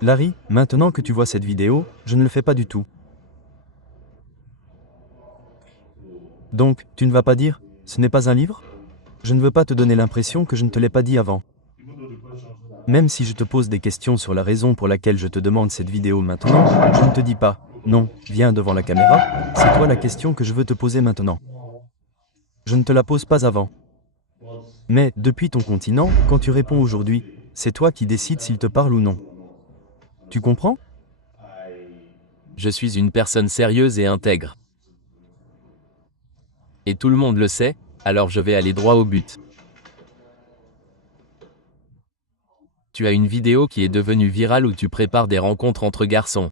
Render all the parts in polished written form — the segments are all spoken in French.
Larry, maintenant que tu vois cette vidéo, je ne le fais pas du tout. Donc, tu ne vas pas dire, ce n'est pas un livre? Je ne veux pas te donner l'impression que je ne te l'ai pas dit avant. Même si je te pose des questions sur la raison pour laquelle je te demande cette vidéo maintenant, je ne te dis pas, non, viens devant la caméra, c'est toi la question que je veux te poser maintenant. Je ne te la pose pas avant. Mais, depuis ton continent, quand tu réponds aujourd'hui, c'est toi qui décides s'il te parle ou non. Tu comprends? Je suis une personne sérieuse et intègre. Et tout le monde le sait, alors je vais aller droit au but. Tu as une vidéo qui est devenue virale où tu prépares des rencontres entre garçons.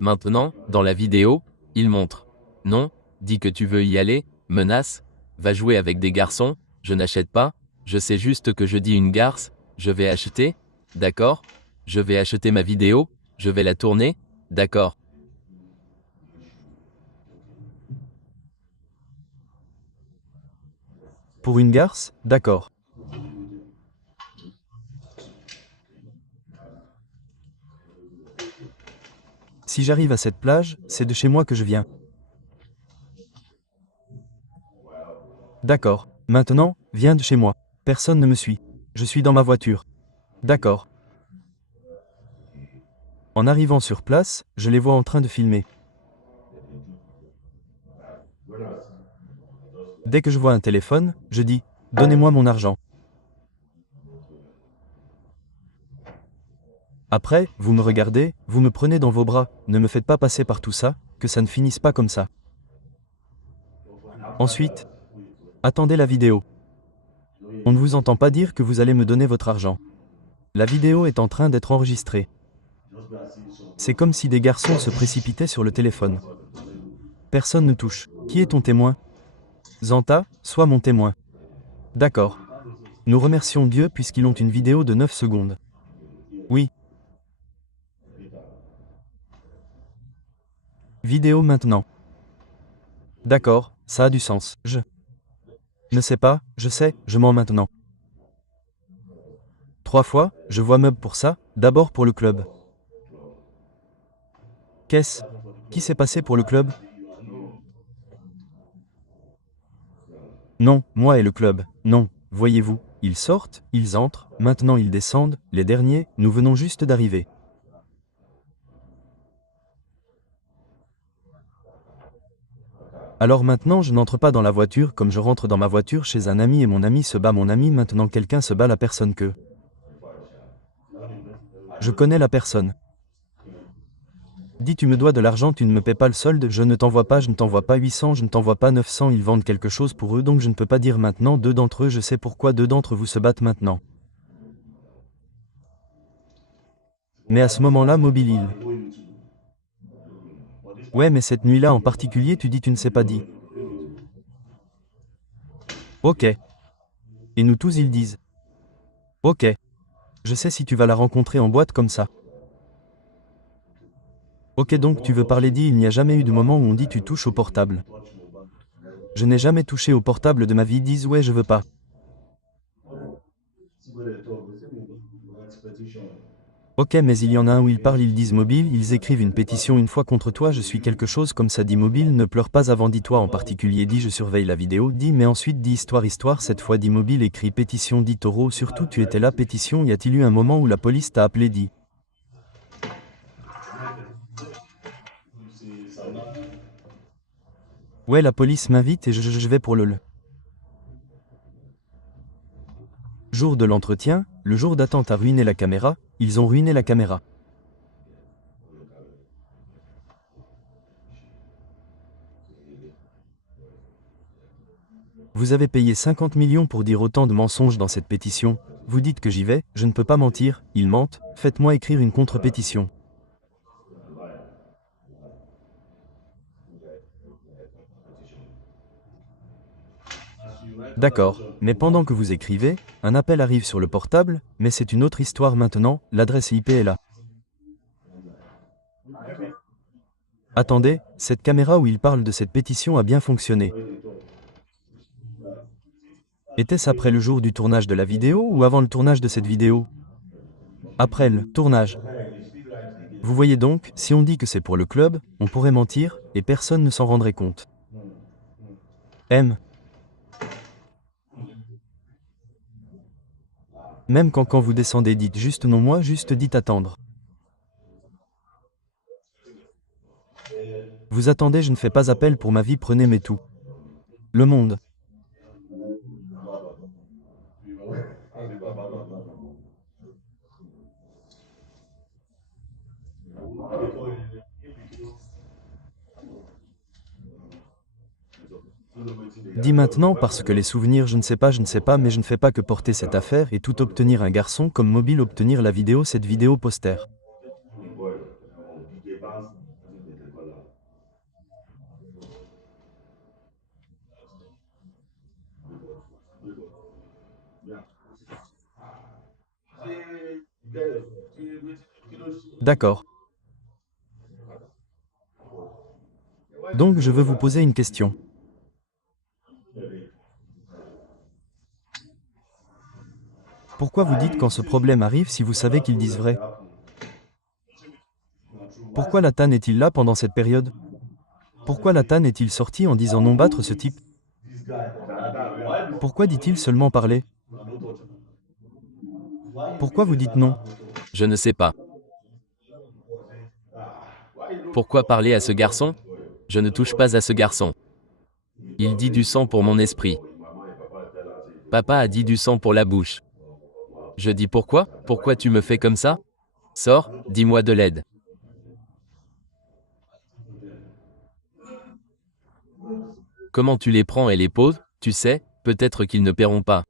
Maintenant, dans la vidéo, il montre. Non, dis que tu veux y aller, menace, va jouer avec des garçons, je n'achète pas, je sais juste que je dis une garce, je vais acheter, d'accord? Je vais acheter ma vidéo, je vais la tourner, d'accord? Pour une garce, d'accord. Si j'arrive à cette plage, c'est de chez moi que je viens. D'accord. Maintenant, viens de chez moi. Personne ne me suit. Je suis dans ma voiture. D'accord. En arrivant sur place, je les vois en train de filmer. Dès que je vois un téléphone, je dis, donnez-moi mon argent. Après, vous me regardez, vous me prenez dans vos bras, ne me faites pas passer par tout ça, que ça ne finisse pas comme ça. Ensuite, attendez la vidéo. On ne vous entend pas dire que vous allez me donner votre argent. La vidéo est en train d'être enregistrée. C'est comme si des garçons se précipitaient sur le téléphone. Personne ne touche. Qui est ton témoin? Zanta, sois mon témoin. D'accord. Nous remercions Dieu puisqu'ils ont une vidéo de 9 secondes. Oui. Vidéo maintenant. D'accord, ça a du sens. Je ne sais pas, je sais, je mens maintenant. 3 fois, je vois meuble pour ça, d'abord pour le club. Qu'est-ce qui s'est passé pour le club? Non, moi et le club, non, voyez-vous, ils sortent, ils entrent, maintenant ils descendent, les derniers, nous venons juste d'arriver. Alors maintenant je n'entre pas dans la voiture comme je rentre dans ma voiture chez un ami et mon ami se bat mon ami maintenant quelqu'un se bat la personne que je connais la personne. Dis tu me dois de l'argent tu ne me paies pas le solde je ne t'envoie pas 800 je ne t'envoie pas 900 ils vendent quelque chose pour eux donc je ne peux pas dire maintenant deux d'entre eux je sais pourquoi deux d'entre vous se battent maintenant. Mais à ce moment-là mobile il. Ouais mais cette nuit-là en particulier tu dis tu ne sais pas dit. Ok. Et nous tous ils disent. Ok. Je sais si tu vas la rencontrer en boîte comme ça. Ok donc tu veux parler dit il n'y a jamais eu de moment où on dit tu touches au portable. Je n'ai jamais touché au portable de ma vie disent ouais je veux pas. Ok mais il y en a un où ils parlent ils disent mobile ils écrivent une pétition une fois contre toi je suis quelque chose comme ça dit mobile ne pleure pas avant dit toi en particulier dit je surveille la vidéo dit mais ensuite dit histoire cette fois dit mobile écrit pétition dit taureau surtout tu étais là pétition y a-t-il eu un moment où la police t'a appelé dit. Ouais la police m'invite et je vais pour le jour de l'entretien, le jour d'attente a ruiné la caméra, ils ont ruiné la caméra. Vous avez payé 50 millions pour dire autant de mensonges dans cette pétition, vous dites que j'y vais, je ne peux pas mentir, ils mentent, faites-moi écrire une contre-pétition. D'accord, mais pendant que vous écrivez, un appel arrive sur le portable, mais c'est une autre histoire maintenant, l'adresse IP est là. Attendez, cette caméra où il parle de cette pétition a bien fonctionné. Était-ce après le jour du tournage de la vidéo ou avant le tournage de cette vidéo? Après le tournage. Vous voyez donc, si on dit que c'est pour le club, on pourrait mentir, et personne ne s'en rendrait compte. M. Même quand vous descendez dites juste non moi juste dites attendre. Vous attendez je ne fais pas appel pour ma vie prenez mes tout. Le monde. Dis maintenant parce que les souvenirs je ne sais pas mais je ne fais pas que porter cette affaire et tout obtenir un garçon comme mobile obtenir la vidéo cette vidéo poster. D'accord. Donc je veux vous poser une question. Pourquoi vous dites quand ce problème arrive si vous savez qu'ils disent vrai? Pourquoi Lathan est-il là pendant cette période? Pourquoi Lathan est-il sorti en disant non battre ce type? Pourquoi dit-il seulement parler? Pourquoi vous dites non? Je ne sais pas. Pourquoi parler à ce garçon? Je ne touche pas à ce garçon. Il dit du sang pour mon esprit. Papa a dit du sang pour la bouche. Je dis pourquoi? Pourquoi tu me fais comme ça? Sors, dis-moi de l'aide. Comment tu les prends et les poses? Tu sais, peut-être qu'ils ne paieront pas.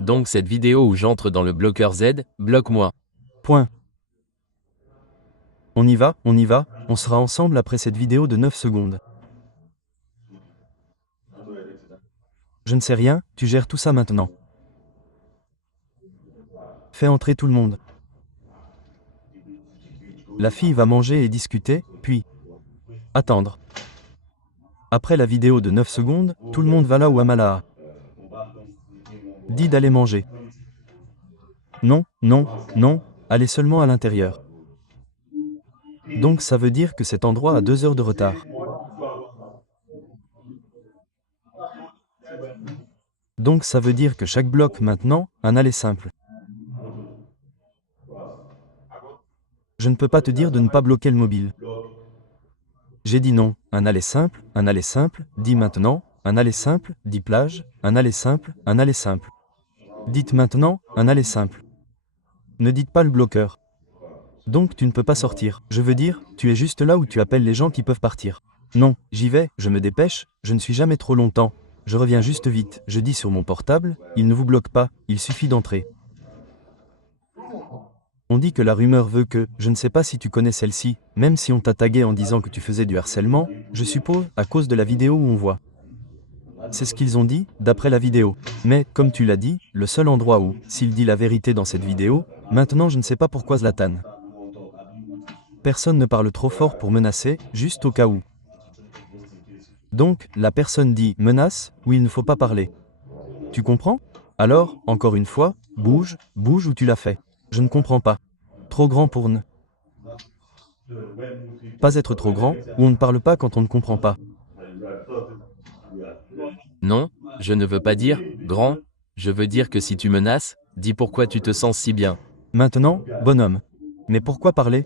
Donc cette vidéo où j'entre dans le bloqueur Z, bloque-moi. Point. On y va, on sera ensemble après cette vidéo de 9 secondes. Je ne sais rien, tu gères tout ça maintenant. Fais entrer tout le monde. La fille va manger et discuter, puis attendre. Après la vidéo de 9 secondes, tout le monde va là où Amala. Dis d'aller manger. Non, non, non, allez seulement à l'intérieur. Donc ça veut dire que cet endroit a 2 heures de retard. Donc ça veut dire que chaque bloc maintenant, un aller simple. Je ne peux pas te dire de ne pas bloquer le mobile. J'ai dit non, un aller simple, dis maintenant, un aller simple, dis plage, un aller simple, un aller simple. Dites maintenant, un aller simple. Ne dites pas le bloqueur. Donc tu ne peux pas sortir. Je veux dire, tu es juste là où tu appelles les gens qui peuvent partir. Non, j'y vais, je me dépêche, je ne suis jamais trop longtemps. Je reviens juste vite, je dis sur mon portable, il ne vous bloque pas, il suffit d'entrer. On dit que la rumeur veut que, je ne sais pas si tu connais celle-ci, même si on t'a tagué en disant que tu faisais du harcèlement, je suppose, à cause de la vidéo où on voit. C'est ce qu'ils ont dit, d'après la vidéo. Mais, comme tu l'as dit, le seul endroit où, s'il dit la vérité dans cette vidéo, maintenant je ne sais pas pourquoi Zlatan. Personne ne parle trop fort pour menacer, juste au cas où. Donc, la personne dit « menace » où il ne faut pas parler. Tu comprends? Alors, encore une fois, bouge, bouge où tu l'as fait. Je ne comprends pas. Trop grand pour ne pas être trop grand, ou on ne parle pas quand on ne comprend pas. Non, je ne veux pas dire « grand », je veux dire que si tu menaces, dis pourquoi tu te sens si bien. Maintenant, bonhomme. Mais pourquoi parler?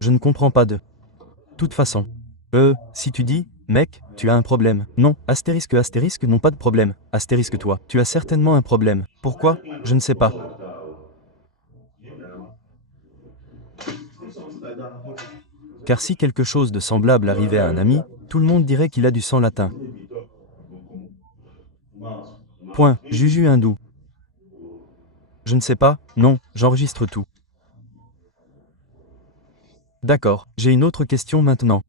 Je ne comprends pas de toute façon. Si tu dis, mec, tu as un problème. Non, astérisque, non pas de problème. Astérisque toi, tu as certainement un problème. Pourquoi? Je ne sais pas. Car si quelque chose de semblable arrivait à un ami, tout le monde dirait qu'il a du sang latin. Point, Juju hindou. Je ne sais pas, non, j'enregistre tout. D'accord, j'ai une autre question maintenant.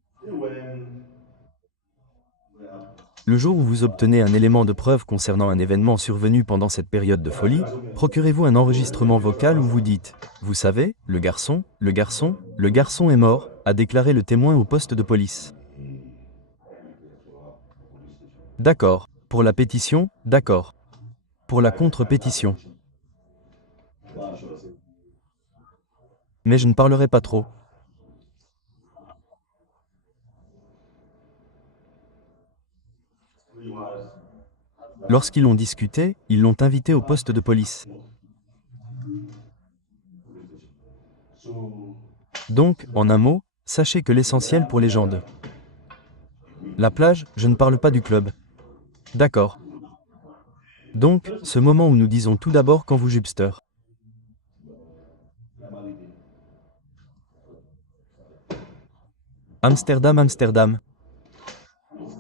Le jour où vous obtenez un élément de preuve concernant un événement survenu pendant cette période de folie, procurez-vous un enregistrement vocal où vous dites « Vous savez, le garçon est mort », a déclaré le témoin au poste de police. D'accord. Pour la pétition, d'accord. Pour la contre-pétition. Mais je ne parlerai pas trop. Lorsqu'ils ont discuté, ils l'ont invité au poste de police. Donc, en un mot, sachez que l'essentiel pour les gens de la plage, je ne parle pas du club. D'accord. Donc, ce moment où nous disons tout d'abord quand vous Jupster. Amsterdam, Amsterdam.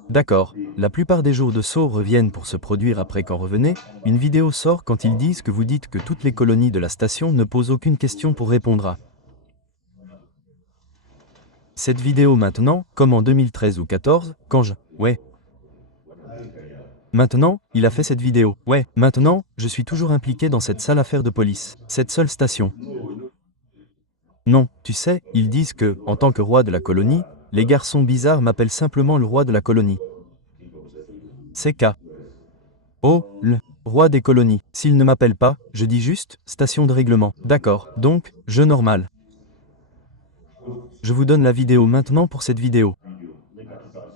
D'accord, la plupart des jours de saut reviennent pour se produire après quand revenez, une vidéo sort quand ils disent que vous dites que toutes les colonies de la station ne posent aucune question pour répondre à cette vidéo maintenant, comme en 2013 ou 14, quand je... Ouais. Maintenant, il a fait cette vidéo. Ouais, maintenant, je suis toujours impliqué dans cette sale affaire de police. Cette seule station. Non, tu sais, ils disent que, en tant que roi de la colonie, les garçons bizarres m'appellent simplement le roi de la colonie. C'est K. Oh, le roi des colonies. S'ils ne m'appellent pas, je dis juste, station de règlement. D'accord, donc, jeu normal. Je vous donne la vidéo maintenant pour cette vidéo.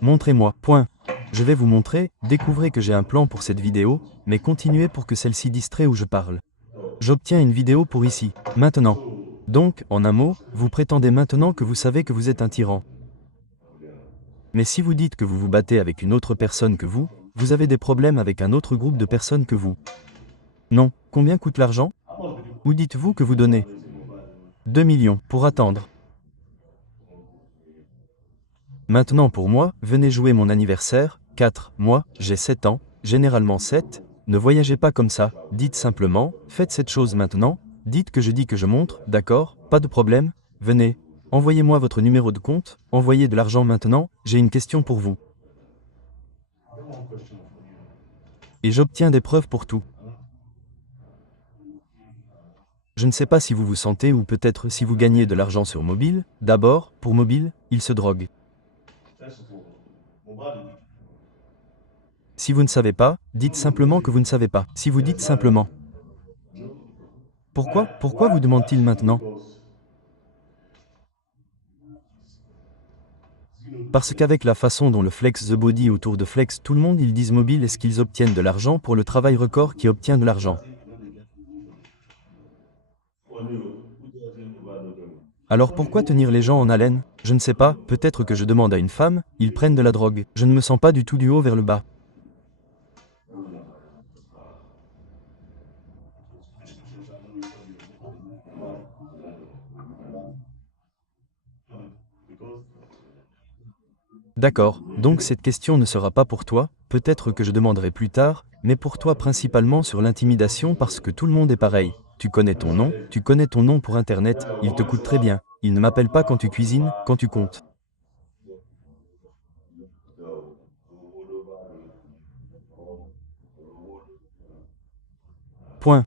Montrez-moi, point. Je vais vous montrer, découvrez que j'ai un plan pour cette vidéo, mais continuez pour que celle-ci distrait où je parle. J'obtiens une vidéo pour ici, maintenant. Donc, en un mot, vous prétendez maintenant que vous savez que vous êtes un tyran. Mais si vous dites que vous vous battez avec une autre personne que vous avez des problèmes avec un autre groupe de personnes que vous. Non, combien coûte l'argent? Où dites-vous que vous donnez? 2 millions, pour attendre. Maintenant pour moi, venez jouer mon anniversaire, 4, moi, j'ai 7 ans, généralement 7, ne voyagez pas comme ça, dites simplement, faites cette chose maintenant, dites que je dis que je montre, d'accord, pas de problème, venez, envoyez-moi votre numéro de compte, envoyez de l'argent maintenant, j'ai une question pour vous. Et j'obtiens des preuves pour tout. Je ne sais pas si vous vous sentez ou peut-être si vous gagnez de l'argent sur mobile, d'abord, pour mobile, il se drogue. Si vous ne savez pas, dites simplement que vous ne savez pas. Si vous dites simplement. Pourquoi vous demande-t-il maintenant? Parce qu'avec la façon dont le Flex the Body autour de Flex tout le monde ils disent mobile est-ce qu'ils obtiennent de l'argent pour le travail record qui obtient de l'argent. Alors pourquoi tenir les gens en haleine? Je ne sais pas, peut-être que je demande à une femme, ils prennent de la drogue. Je ne me sens pas du tout du haut vers le bas. D'accord, donc cette question ne sera pas pour toi, peut-être que je demanderai plus tard, mais pour toi principalement sur l'intimidation parce que tout le monde est pareil. Tu connais ton nom pour Internet, il te coûte très bien. Il ne m'appelle pas quand tu cuisines, quand tu comptes. Point.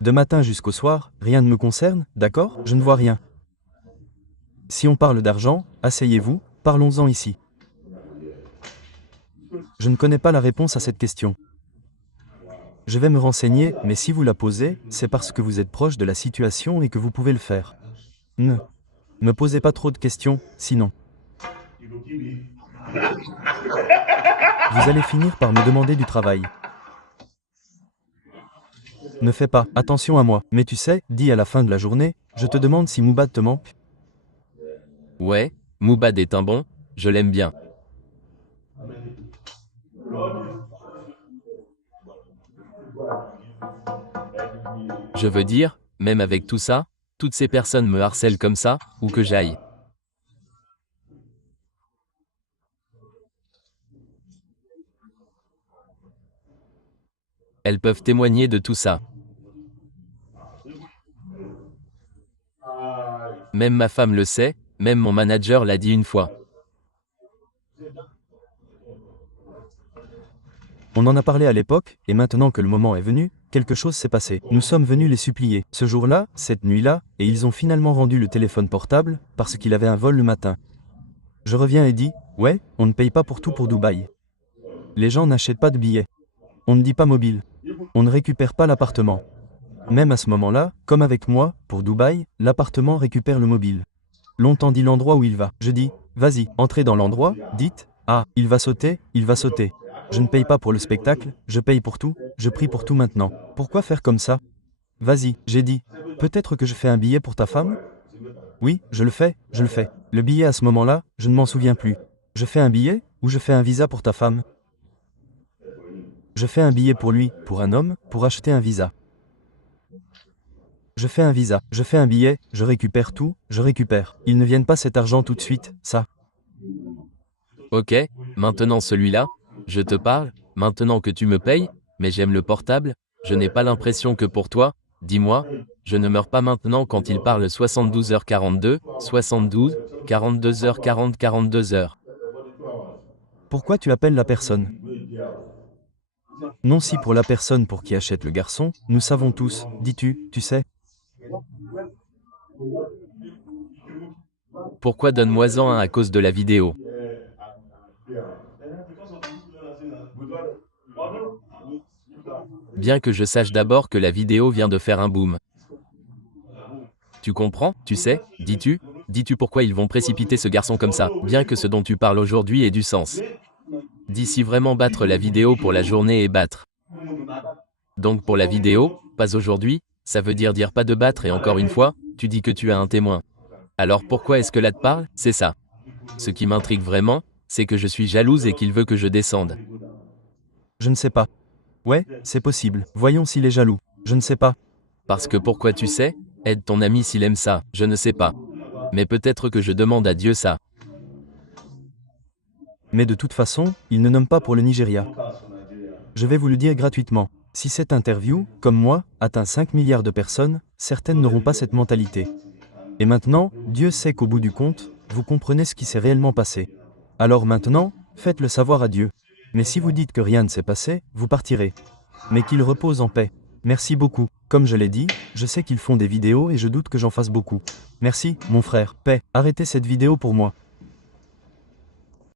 De matin jusqu'au soir, rien ne me concerne, d'accord? Je ne vois rien. Si on parle d'argent, asseyez-vous, parlons-en ici. Je ne connais pas la réponse à cette question. Je vais me renseigner, mais si vous la posez, c'est parce que vous êtes proche de la situation et que vous pouvez le faire. Ne me posez pas trop de questions, sinon. Vous allez finir par me demander du travail. Ne fais pas attention à moi, mais tu sais, dis à la fin de la journée, je te demande si Moubad te manque. Ouais, Moubad est un bon, je l'aime bien. Je veux dire, même avec tout ça, toutes ces personnes me harcèlent comme ça, où que j'aille. Elles peuvent témoigner de tout ça. Même ma femme le sait, même mon manager l'a dit une fois. On en a parlé à l'époque, et maintenant que le moment est venu, quelque chose s'est passé. Nous sommes venus les supplier, ce jour-là, cette nuit-là, et ils ont finalement rendu le téléphone portable, parce qu'il avait un vol le matin. Je reviens et dis, Ouais, on ne paye pas pour tout pour Dubaï. Les gens n'achètent pas de billets. On ne dit pas mobile. On ne récupère pas l'appartement. Même à ce moment-là, comme avec moi, pour Dubaï, l'appartement récupère le mobile. Longtemps dit l'endroit où il va. Je dis, vas-y, entrez dans l'endroit, dites, ah, il va sauter, il va sauter. Je ne paye pas pour le spectacle, je paye pour tout, je prie pour tout maintenant. Pourquoi faire comme ça? Vas-y, j'ai dit. Peut-être que je fais un billet pour ta femme? Oui, je le fais, je le fais. Le billet à ce moment-là, je ne m'en souviens plus. Je fais un billet, ou je fais un visa pour ta femme? Je fais un billet pour lui, pour un homme, pour acheter un visa. Je fais un visa, je fais un billet, je récupère tout, je récupère. Ils ne viennent pas cet argent tout de suite, ça. Ok, maintenant celui-là, je te parle, maintenant que tu me payes, mais j'aime le portable, je n'ai pas l'impression que pour toi, dis-moi, je ne meurs pas maintenant quand il parle 72h42, 72, 42h40, 42h. Pourquoi tu appelles la personne? Non si pour la personne pour qui achète le garçon, nous savons tous, dis-tu, tu sais. Pourquoi donne-moi-en un à cause de la vidéo? Bien que je sache d'abord que la vidéo vient de faire un boom. Tu comprends, tu sais, dis-tu? Dis-tu pourquoi ils vont précipiter ce garçon comme ça, bien que ce dont tu parles aujourd'hui ait du sens. Dis si vraiment battre la vidéo pour la journée et battre. Donc pour la vidéo, pas aujourd'hui, ça veut dire pas de battre et encore une fois, tu dis que tu as un témoin. Alors pourquoi est-ce que là te parle? C'est ça. Ce qui m'intrigue vraiment, c'est que je suis jalouse et qu'il veut que je descende. Je ne sais pas. Ouais, c'est possible. Voyons s'il est jaloux. Je ne sais pas. Parce que pourquoi tu sais? Aide ton ami s'il aime ça, je ne sais pas. Mais peut-être que je demande à Dieu ça. Mais de toute façon, il ne nomme pas pour le Nigeria. Je vais vous le dire gratuitement. Si cette interview, comme moi, atteint 5 milliards de personnes, certaines n'auront pas cette mentalité. Et maintenant, Dieu sait qu'au bout du compte, vous comprenez ce qui s'est réellement passé. Alors maintenant, faites-le savoir à Dieu. Mais si vous dites que rien ne s'est passé, vous partirez. Mais qu'il repose en paix. Merci beaucoup. Comme je l'ai dit, je sais qu'ils font des vidéos et je doute que j'en fasse beaucoup. Merci, mon frère. Paix. Arrêtez cette vidéo pour moi.